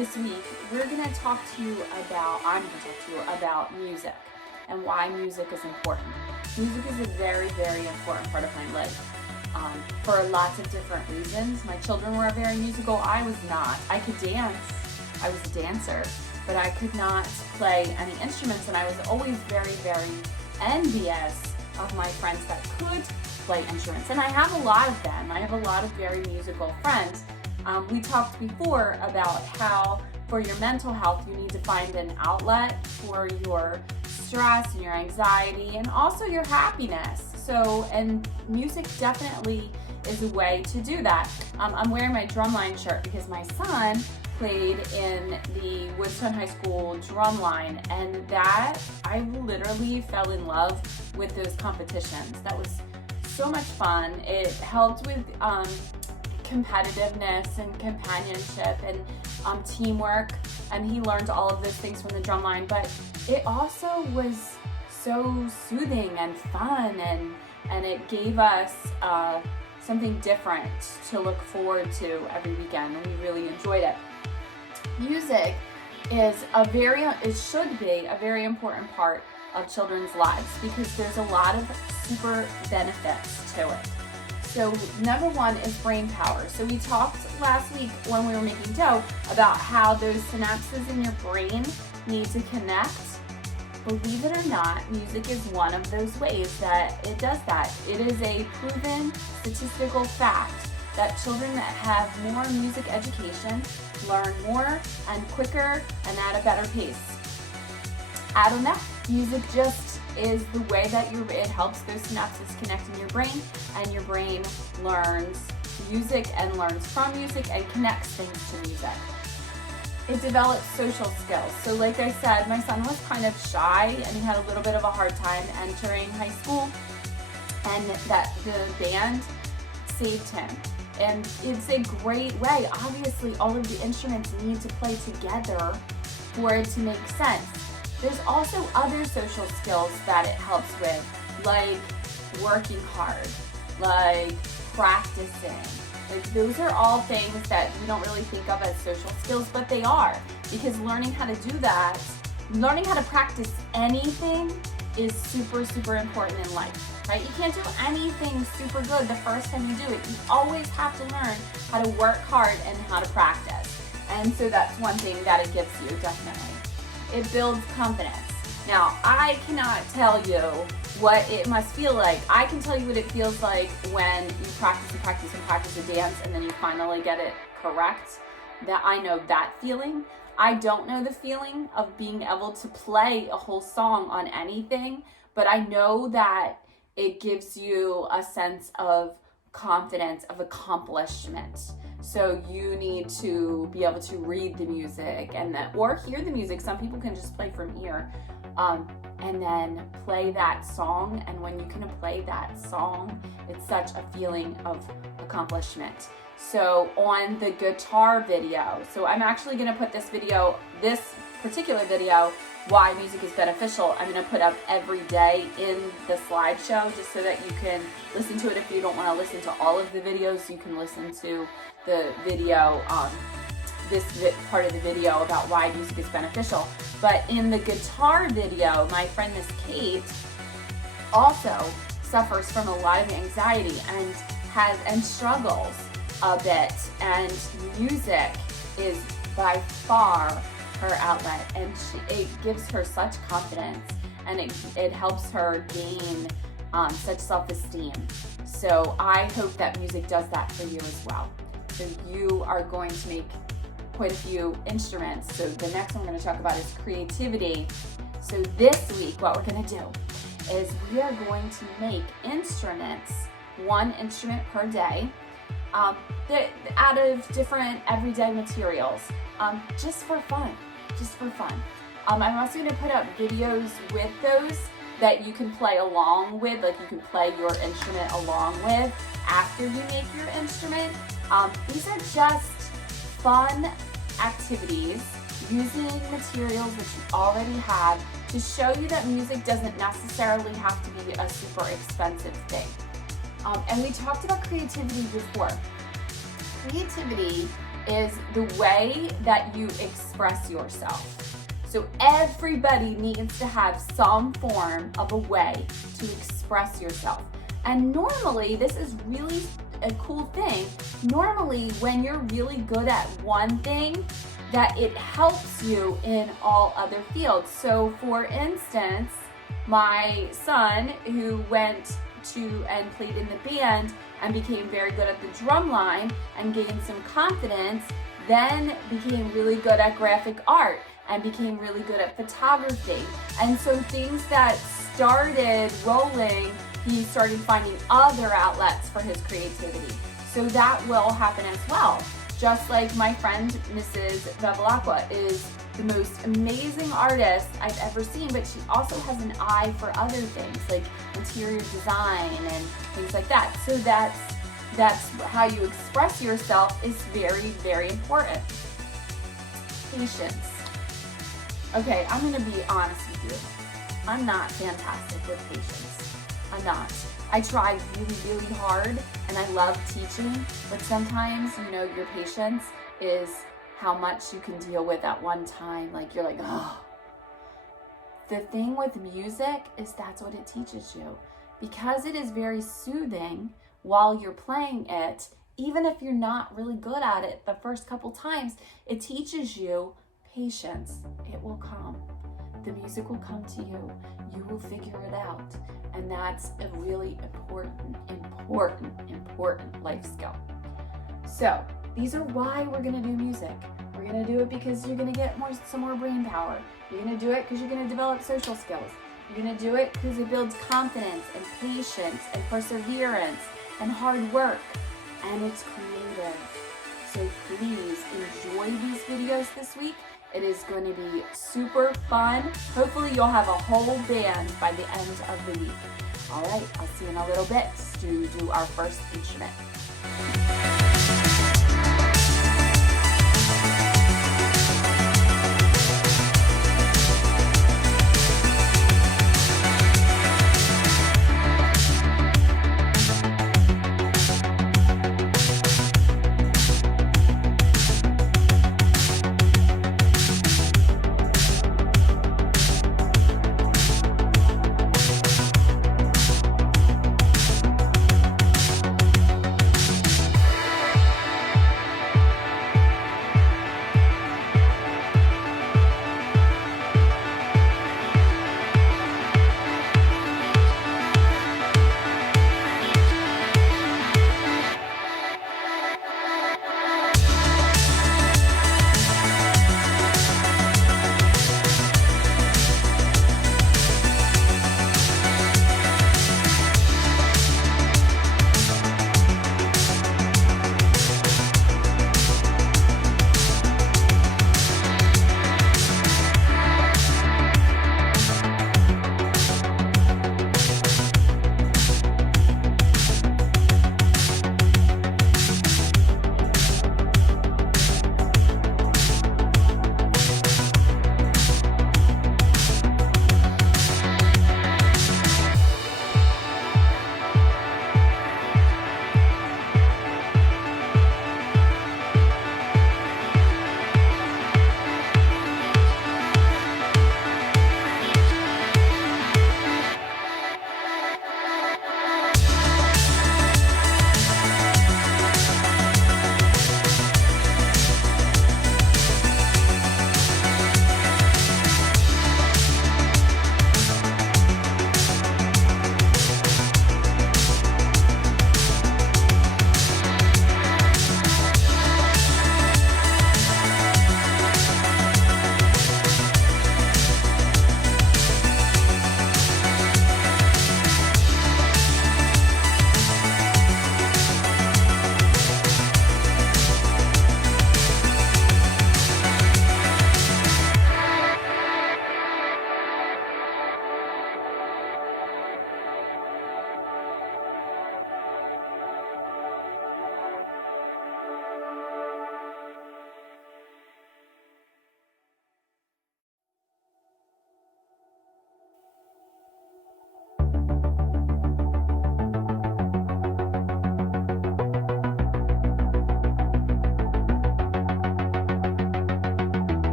this week, I'm going to talk to you about music and why music is important. Music is a very, very important part of my life for lots of different reasons. My children were very musical. I was not. I could dance. I was a dancer, but I could not play any instruments, and I was always very, very envious of my friends that could play instruments. And I have a lot of them. I have a lot of very musical friends. We talked before about how for your mental health you need to find an outlet for your stress and your anxiety and also your happiness. And music definitely is a way to do that. I'm wearing my drumline shirt because my son played in the Wittmann High School drumline, and that I literally fell in love with those competitions. That was so much fun. It helped with competitiveness and companionship and teamwork, and he learned all of those things from the drumline, but it also was so soothing and fun, and it gave us something different to look forward to every weekend, and we really enjoyed it. Music is it should be a very important part of children's lives because there's a lot of super benefits to it. So number one is brain power. So we talked last week when we were making dough about how those synapses in your brain need to connect. Believe it or not, music is one of those ways that it does that. It is a proven statistical fact that children that have more music education learn more and quicker and at a better pace. I don't know. Music just is the way that it helps those synapses connect in your brain, and your brain learns music and learns from music and connects things to music. It develops social skills. So like I said, my son was kind of shy and he had a little bit of a hard time entering high school, and that the band saved him. And it's a great way. Obviously, all of the instruments need to play together for it to make sense. There's also other social skills that it helps with, like working hard, like practicing. Like those are all things that we don't really think of as social skills, but they are, because learning how to do that, learning how to practice anything is super, super important in life, right? You can't do anything super good the first time you do it. You always have to learn how to work hard and how to practice. And so that's one thing that it gives you, definitely. It builds confidence. Now, I cannot tell you what it must feel like. I can tell you what it feels like when you practice and practice and practice a dance and then you finally get it correct. That I know that feeling. I don't know the feeling of being able to play a whole song on anything, but I know that it gives you a sense of confidence, of accomplishment. So you need to be able to read the music or hear the music. Some people can just play from ear, and then play that song. And when you can play that song, it's such a feeling of accomplishment. So on the guitar video, so I'm actually going to put this particular video, why music is beneficial, I'm going to put up every day in the slideshow just so that you can listen to it. If you don't want to listen to all of the videos, you can listen to the video, this part of the video about why music is beneficial. But in the guitar video, my friend Miss Kate also suffers from a lot of anxiety and struggles a bit, and music is by far her outlet, and it gives her such confidence, and it helps her gain such self-esteem. So I hope that music does that for you as well. So you are going to make quite a few instruments. So the next one I'm going to talk about is creativity. So this week what we're going to do is we are going to make instruments, one instrument per day, out of different everyday materials, just for fun. I'm also going to put up videos with those that you can play along with, like you can play your instrument along with after you make your instrument. These are just fun activities using materials that you already have to show you that music doesn't necessarily have to be a super expensive thing. And we talked about creativity before. Creativity is the way that you express yourself. So everybody needs to have some form of a way to express yourself. And normally, this is really a cool thing. Normally, when you're really good at one thing, that it helps you in all other fields. So for instance, my son, who went to and played in the band and became very good at the drum line and gained some confidence, then became really good at graphic art and became really good at photography. And so things that started rolling, he started finding other outlets for his creativity. So that will happen as well. Just like my friend, Mrs. Bevilacqua, is the most amazing artist I've ever seen, but she also has an eye for other things like interior design and things like that. So that's how you express yourself is very, very important. Patience. Okay, I'm gonna be honest with you. I'm not fantastic with patience. I'm not. I try really, really hard and I love teaching, but sometimes, your patience is how much you can deal with at one time. Like you're like, oh. The thing with music is that's what it teaches you. Because it is very soothing while you're playing it, even if you're not really good at it the first couple times, it teaches you patience. It will come. The music will come to you. You will figure it out. And that's a really important life skill. So these are why we're gonna do music. We're gonna do it because you're gonna get some more brain power. You're gonna do it because you're gonna develop social skills. You're gonna do it because it builds confidence and patience and perseverance and hard work. And it's creative. So please enjoy these videos this week. It is going to be super fun. Hopefully you'll have a whole band by the end of the week. All right, I'll see you in a little bit to do our first instrument.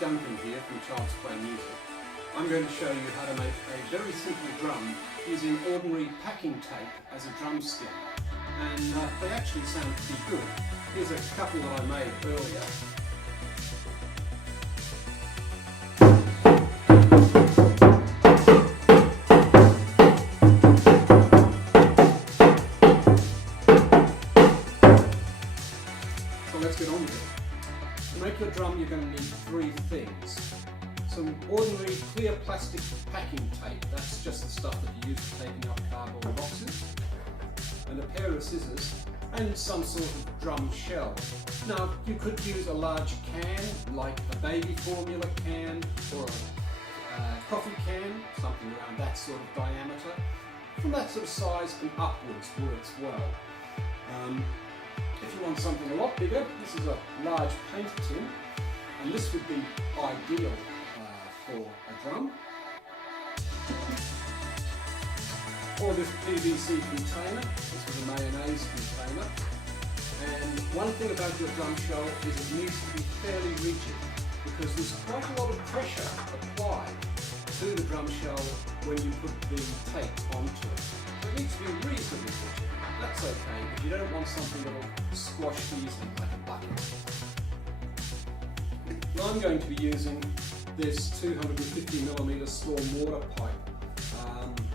Duncan here from Child's Play Music. I'm going to show you how to make a very simple drum using ordinary packing tape as a drum skin. And they actually sound pretty good. Here's a couple that I made earlier. So let's get on with it. To make your drum you're going to need three things. Some ordinary clear plastic packing tape, that's just the stuff that you use for taping up cardboard boxes, and a pair of scissors, and some sort of drum shell. Now you could use a large can, like a baby formula can, or a coffee can, something around that sort of diameter. From that sort of size and upwards works well. If you want something a lot bigger, this is a large paint tin, and this would be ideal for a drum. Or this PVC container, this is a mayonnaise container. And one thing about your drum shell is it needs to be fairly rigid, because there's quite a lot of pressure applied to the drum shell when you put the tape onto it. So it needs to be reasonably rigid. That's okay, if you don't want something that will squash easily like a bucket. Now I'm going to be using this 250mm storm water pipe.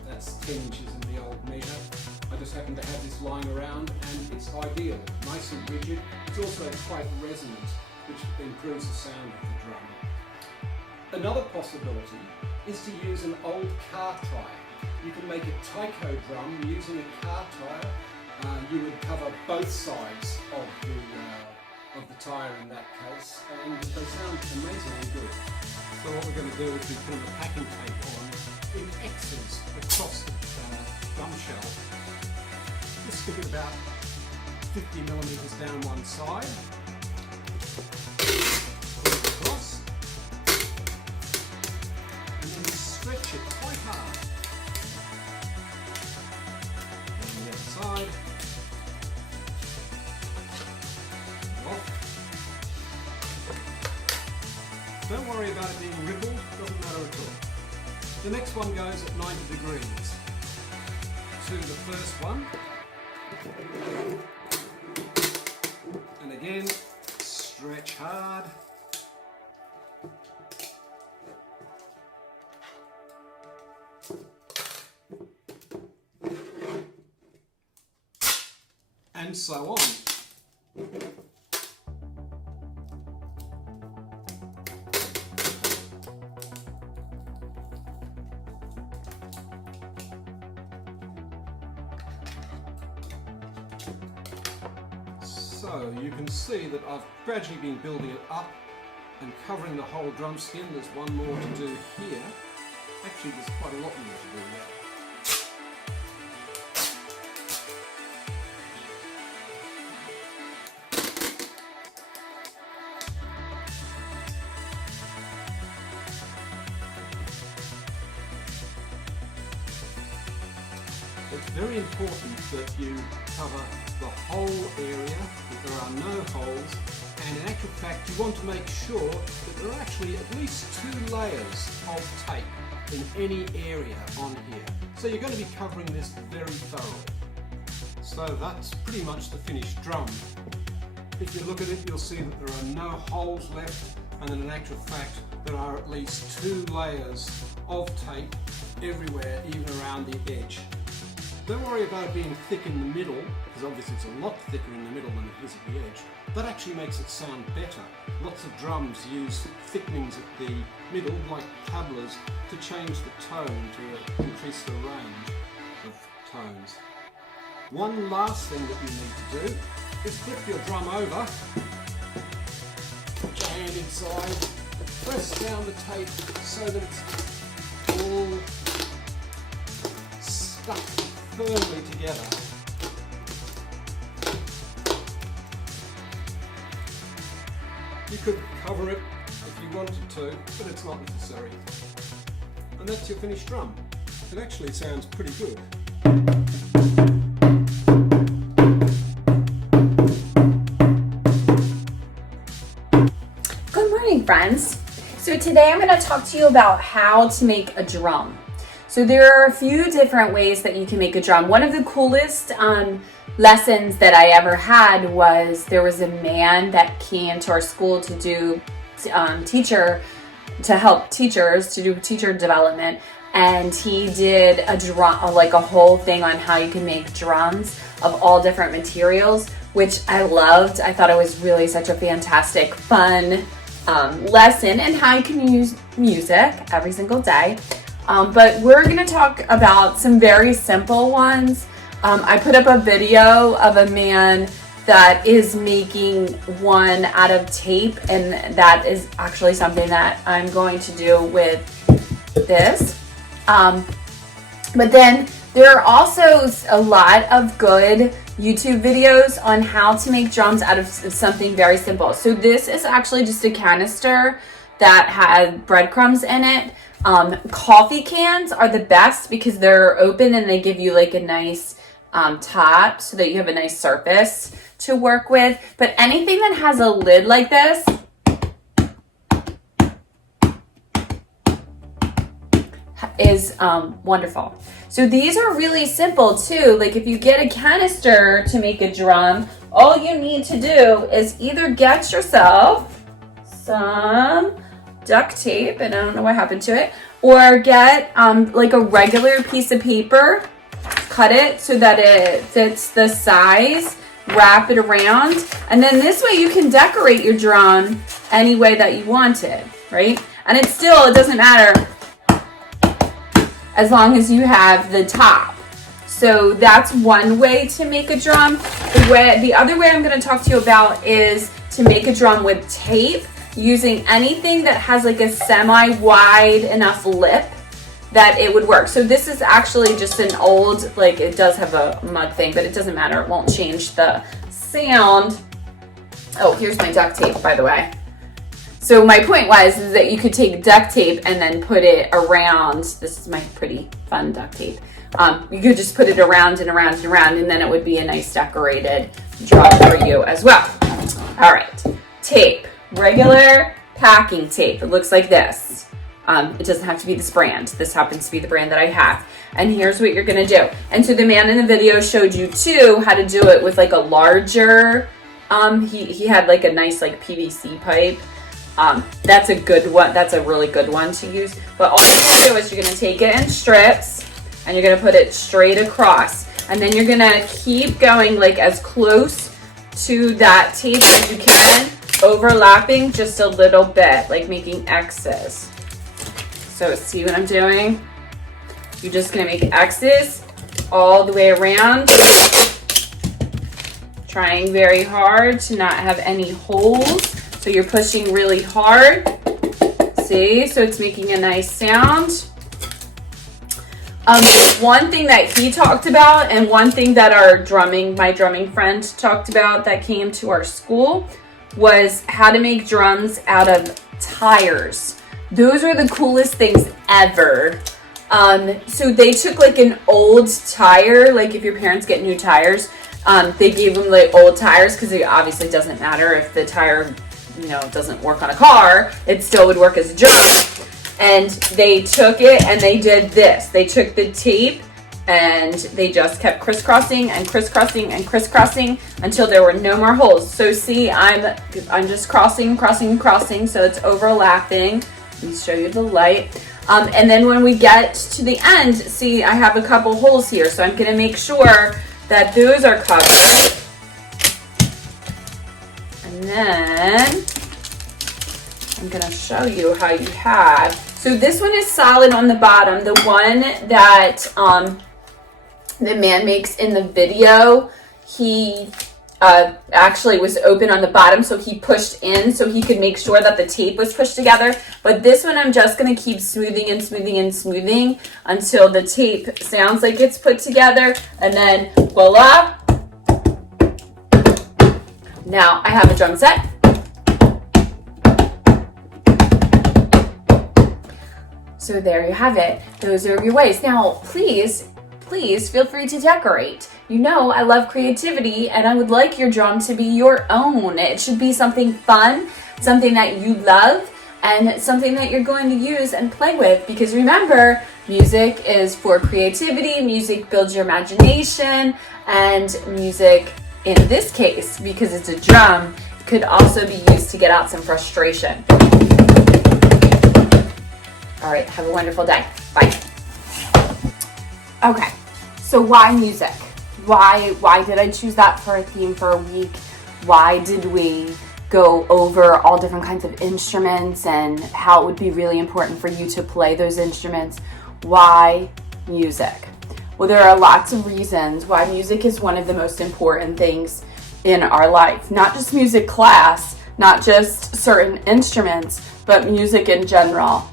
That's 10 inches in the old measure. I just happen to have this lying around and it's ideal. Nice and rigid. It's also quite resonant, which improves the sound of the drum. Another possibility is to use an old car tyre. You can make a taiko drum using a car tyre. You would cover both sides of the tyre in that case, and they sound amazingly good. So what we're going to do is we put the packing tape on in X's across the drum shell. Just stick it about 50mm down one side. Pull it across. And then stretch it quite hard. On the other side. Don't worry about it being rippled, doesn't matter at all. The next one goes at 90 degrees to the first one. And again, stretch hard. And so on. So you can see that I've gradually been building it up and covering the whole drum skin. There's one more to do here. Actually, there's quite a lot more to do there. It's very important that you cover the whole area, that there are no holes, and in actual fact you want to make sure that there are actually at least 2 layers of tape in any area on here. So you're going to be covering this very thoroughly. So that's pretty much the finished drum. If you look at it, you'll see that there are no holes left, and in actual fact there are at least 2 layers of tape everywhere, even around the edge. Don't worry about it being thick in the middle, because obviously it's a lot thicker in the middle than it is at the edge. That actually makes it sound better. Lots of drums use thickenings at the middle, like tablas, to change the tone, to increase the range of tones. One last thing that you need to do is flip your drum over, put your hand inside, press down the tape so that it's all stuck firmly together. You could cover it if you wanted to, but it's not necessary. And that's your finished drum. It actually sounds pretty good. Good morning, friends. So today I'm going to talk to you about how to make a drum. So there are a few different ways that you can make a drum. One of the coolest lessons that I ever had was there was a man that came to our school to do to help teachers to do teacher development, and he did a drum, like a whole thing on how you can make drums of all different materials, which I loved. I thought it was really such a fantastic, fun lesson in how you can use music every single day. But we're going to talk about some very simple ones. I put up a video of a man that is making one out of tape, and that is actually something that I'm going to do with this. But then there are also a lot of good YouTube videos on how to make drums out of something very simple. So this is actually just a canister that had breadcrumbs in it. Coffee cans are the best because they're open and they give you like a nice top so that you have a nice surface to work with. But anything that has a lid like this is wonderful. So these are really simple too. Like if you get a canister to make a drum, all you need to do is either get yourself some duct tape, and I don't know what happened to it, or get like a regular piece of paper, cut it so that it fits the size, wrap it around, and then this way you can decorate your drum any way that you want it, right? And it doesn't matter as long as you have the top. So that's one way to make a drum. The other way I'm going to talk to you about is to make a drum with tape, using anything that has like a semi-wide enough lip that it would work. So this is actually just an old, like it does have a mug thing, but it doesn't matter. It won't change the sound. Oh, here's my duct tape, by the way. So my point is that you could take duct tape and then put it around. This is my pretty fun duct tape. You could just put it around and around and around, and then it would be a nice decorated drum for you as well. All right, tape, regular packing tape. It looks like this. It doesn't have to be this brand. This happens to be the brand that I have. And here's what you're gonna do. And so the man in the video showed you too how to do it with like a larger, he had like a nice like PVC pipe. That's a good one. That's a really good one to use. But all you're gonna do is you're gonna take it in strips and you're gonna put it straight across. And then you're gonna keep going like as close to that tape as you can, overlapping just a little bit, like making X's. So see what I'm doing? You're just gonna make X's all the way around, trying very hard to not have any holes. So you're pushing really hard. See, so it's making a nice sound. One thing that he talked about, and one thing that my drumming friend talked about that came to our school, was how to make drums out of tires. Those are the coolest things ever. So they took like an old tire, like if your parents get new tires, they gave them like old tires because it obviously doesn't matter if the tire, doesn't work on a car, it still would work as a drum. And they took it and they did this. They took the tape and they just kept crisscrossing and crisscrossing and crisscrossing until there were no more holes. So see, I'm just crossing, so it's overlapping. Let me show you the light. And then when we get to the end, see, I have a couple holes here, so I'm gonna make sure that those are covered. And then I'm gonna show you how you have. So this one is solid on the bottom. The one that the man makes in the video, he actually was open on the bottom, so he pushed in so he could make sure that the tape was pushed together. But this one I'm just gonna keep smoothing and smoothing and smoothing until the tape sounds like it's put together, and then voila. Now I have a drum set. So there you have it. Those are your ways. Now, please feel free to decorate. You know I love creativity, and I would like your drum to be your own. It should be something fun, something that you love, and something that you're going to use and play with, because remember, music is for creativity, music builds your imagination, and music, in this case, because it's a drum, could also be used to get out some frustration. All right, have a wonderful day. Bye. Okay, so why music? Why did I choose that for a theme for a week? Why did we go over all different kinds of instruments and how it would be really important for you to play those instruments? Why music? Well, there are lots of reasons why music is one of the most important things in our life. Not just music class, not just certain instruments, but music in general.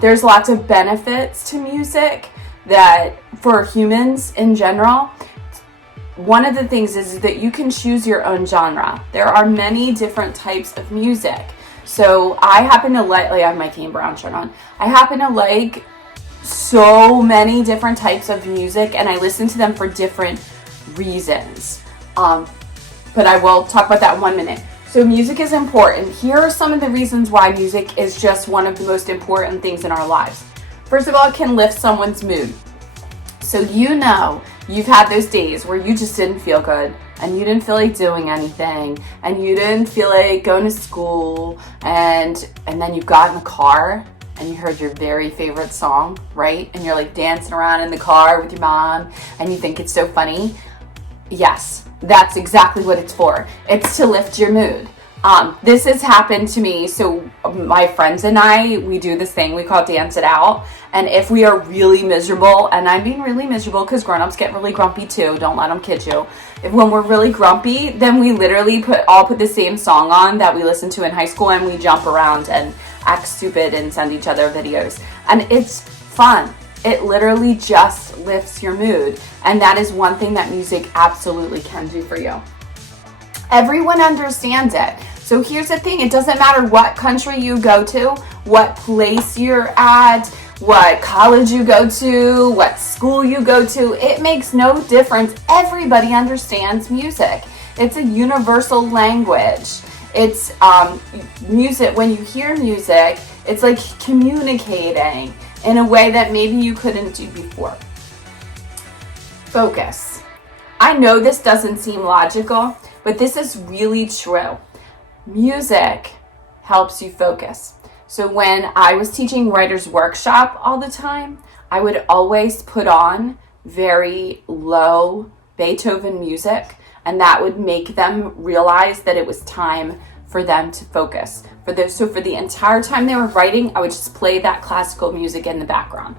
There's lots of benefits to music that for humans in general. One of the things is that you can choose your own genre. There are many different types of music. So I happen to like I have my Kane Brown shirt on. I happen to like so many different types of music, and I listen to them for different reasons. But I will talk about that in 1 minute. So music is important. Here are some of the reasons why music is just one of the most important things in our lives. First of all, it can lift someone's mood. So you know you've had those days where you just didn't feel good, and you didn't feel like doing anything, and you didn't feel like going to school, and then you got in the car and you heard your very favorite song, right? And you're like dancing around in the car with your mom and you think it's so funny. Yes, that's exactly what it's for. It's to lift your mood. This has happened to me. So my friends and I, we do this thing we call Dance It Out. And if we are really miserable, and I'm being really miserable because grown-ups get really grumpy too, don't let them kid you. When we're really grumpy, then we literally all put the same song on that we listened to in high school, and we jump around and act stupid and send each other videos. And it's fun. It literally just lifts your mood. And that is one thing that music absolutely can do for you. Everyone understands it. So here's the thing, it doesn't matter what country you go to, what place you're at, what college you go to, what school you go to, it makes no difference. Everybody understands music. It's a universal language. It's music, when you hear music, it's like communicating in a way that maybe you couldn't do before. Focus. I know this doesn't seem logical, but this is really true. Music helps you focus. So when I was teaching writer's workshop all the time, I would always put on very low Beethoven music, and that would make them realize that it was time for them to focus. So for the entire time they were writing, I would just play that classical music in the background.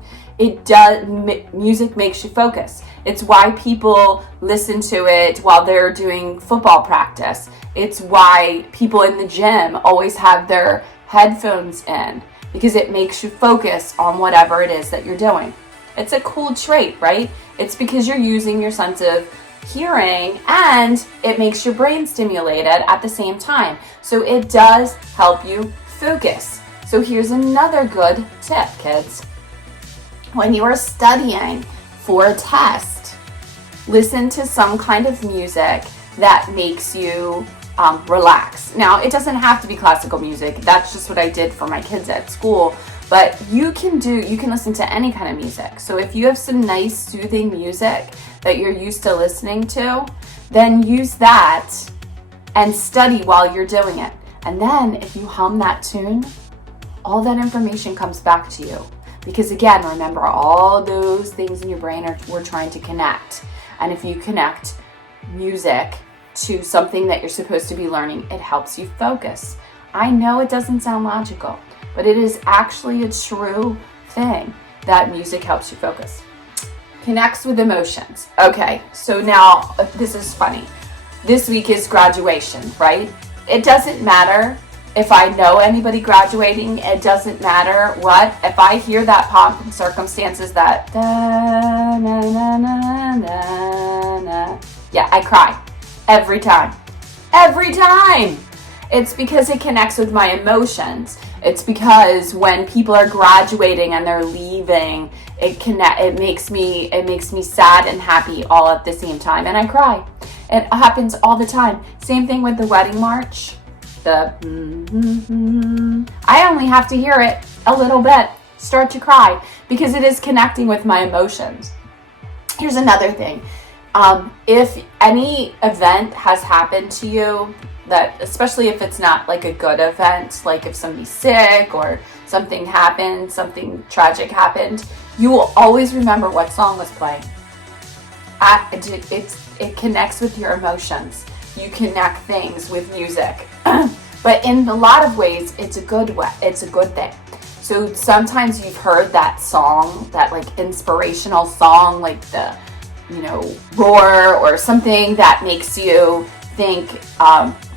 Music makes you focus. It's why people listen to it while they're doing football practice. It's why people in the gym always have their headphones in, because it makes you focus on whatever it is that you're doing. It's a cool trait, right? It's because you're using your sense of hearing, and it makes your brain stimulated at the same time. So it does help you focus. So here's another good tip, kids. When you are studying for a test, listen to some kind of music that makes you relax. Now, it doesn't have to be classical music. That's just what I did for my kids at school. But you can listen to any kind of music. So if you have some nice soothing music that you're used to listening to, then use that and study while you're doing it. And then if you hum that tune, all that information comes back to you. Because again, remember, all those things in your brain we're trying to connect. And if you connect music to something that you're supposed to be learning, it helps you focus. I know it doesn't sound logical, but it is actually a true thing that music helps you focus. Connects with emotions. Okay, so now this is funny. This week is graduation, right? It doesn't matter if I know anybody graduating. It doesn't matter what. If I hear that pomp and circumstances, that da, na, na, na, na, na, yeah, I cry every time. Every time. It's because it connects with my emotions. It's because when people are graduating and they're leaving, it makes me sad and happy all at the same time, and I cry. It happens all the time. Same thing with the wedding march. I only have to hear it a little bit, start to cry, because it is connecting with my emotions. Here's another thing. If any event has happened to you, that especially if it's not like a good event, like if somebody's sick or something happened, something tragic happened, you will always remember what song was playing. It connects with your emotions. You connect things with music. But in a lot of ways, it's a good way. It's a good thing. So sometimes you've heard that song, that like inspirational song, like the, Roar or something that makes you think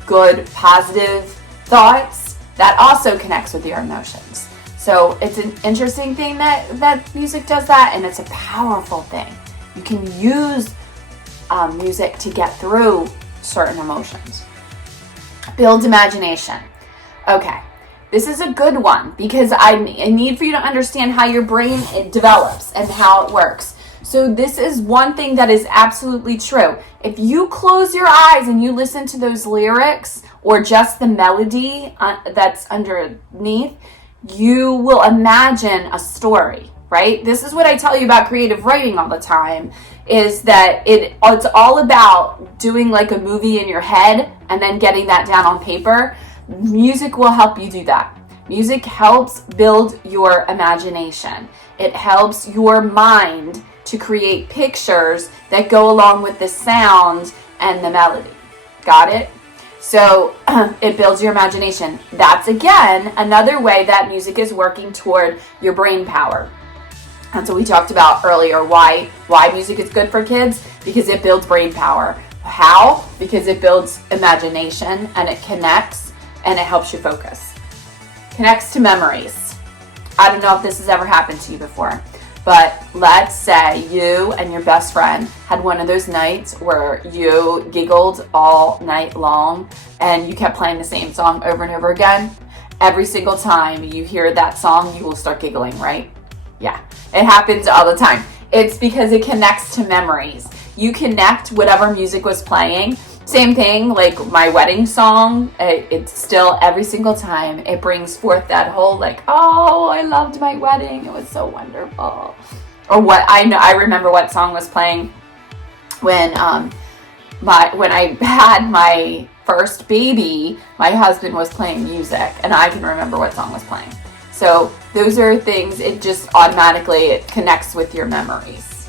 good, positive thoughts. That also connects with your emotions. So it's an interesting thing that music does that, and it's a powerful thing. You can use music to get through certain emotions. Build imagination. Okay, this is a good one because I need for you to understand how your brain develops and how it works. So this is one thing that is absolutely true. If you close your eyes and you listen to those lyrics or just the melody that's underneath, you will imagine a story, right? This is what I tell you about creative writing all the time, is that it's all about doing like a movie in your head and then getting that down on paper. Music will help you do that. Music helps build your imagination. It helps your mind to create pictures that go along with the sound and the melody. Got it? So it builds your imagination. That's, again, another way that music is working toward your brain power. That's what we talked about earlier. Why music is good for kids? Because it builds brain power. How? Because it builds imagination and it connects and it helps you focus. Connects to memories. I don't know if this has ever happened to you before, but let's say you and your best friend had one of those nights where you giggled all night long and you kept playing the same song over and over again. Every single time you hear that song, you will start giggling, right? Yeah, it happens all the time. It's because it connects to memories. You connect whatever music was playing. Same thing, like my wedding song, it's still every single time it brings forth that whole like, oh, I loved my wedding. It was so wonderful. Or what I remember what song was playing when I had my first baby. My husband was playing music, and I can remember what song was playing. So those are things, it just automatically connects with your memories.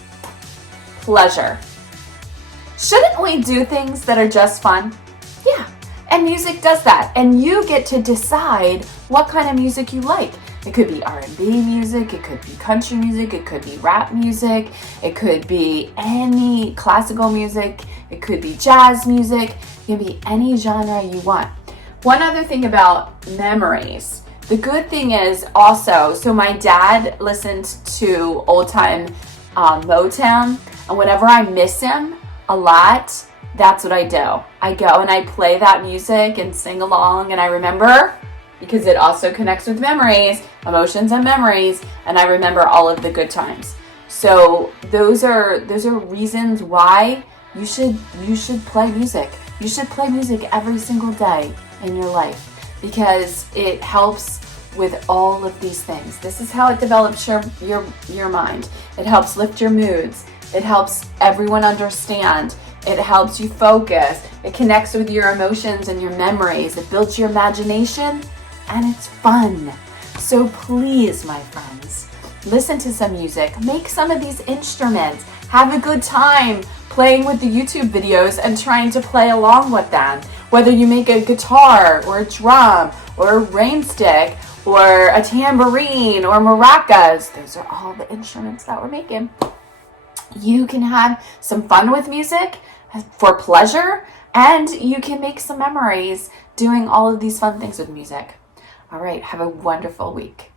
Pleasure. Shouldn't we do things that are just fun? Yeah, and music does that. And you get to decide what kind of music you like. It could be R&B music, it could be country music, it could be rap music, it could be any classical music, it could be jazz music, it can be any genre you want. One other thing about memories. The good thing is also, so my dad listened to old time Motown, and whenever I miss him a lot, that's what I do. I go and I play that music and sing along, and I remember, because it also connects with memories, emotions and memories, and I remember all of the good times. So those are reasons why you should play music. You should play music every single day in your life, because it helps with all of these things. This is how it develops your mind. It helps lift your moods. It helps everyone understand. It helps you focus. It connects with your emotions and your memories. It builds your imagination, and it's fun. So please, my friends, listen to some music. Make some of these instruments. Have a good time playing with the YouTube videos and trying to play along with them. Whether you make a guitar or a drum or a rain stick or a tambourine or maracas, those are all the instruments that we're making. You can have some fun with music for pleasure, and you can make some memories doing all of these fun things with music. All right, have a wonderful week.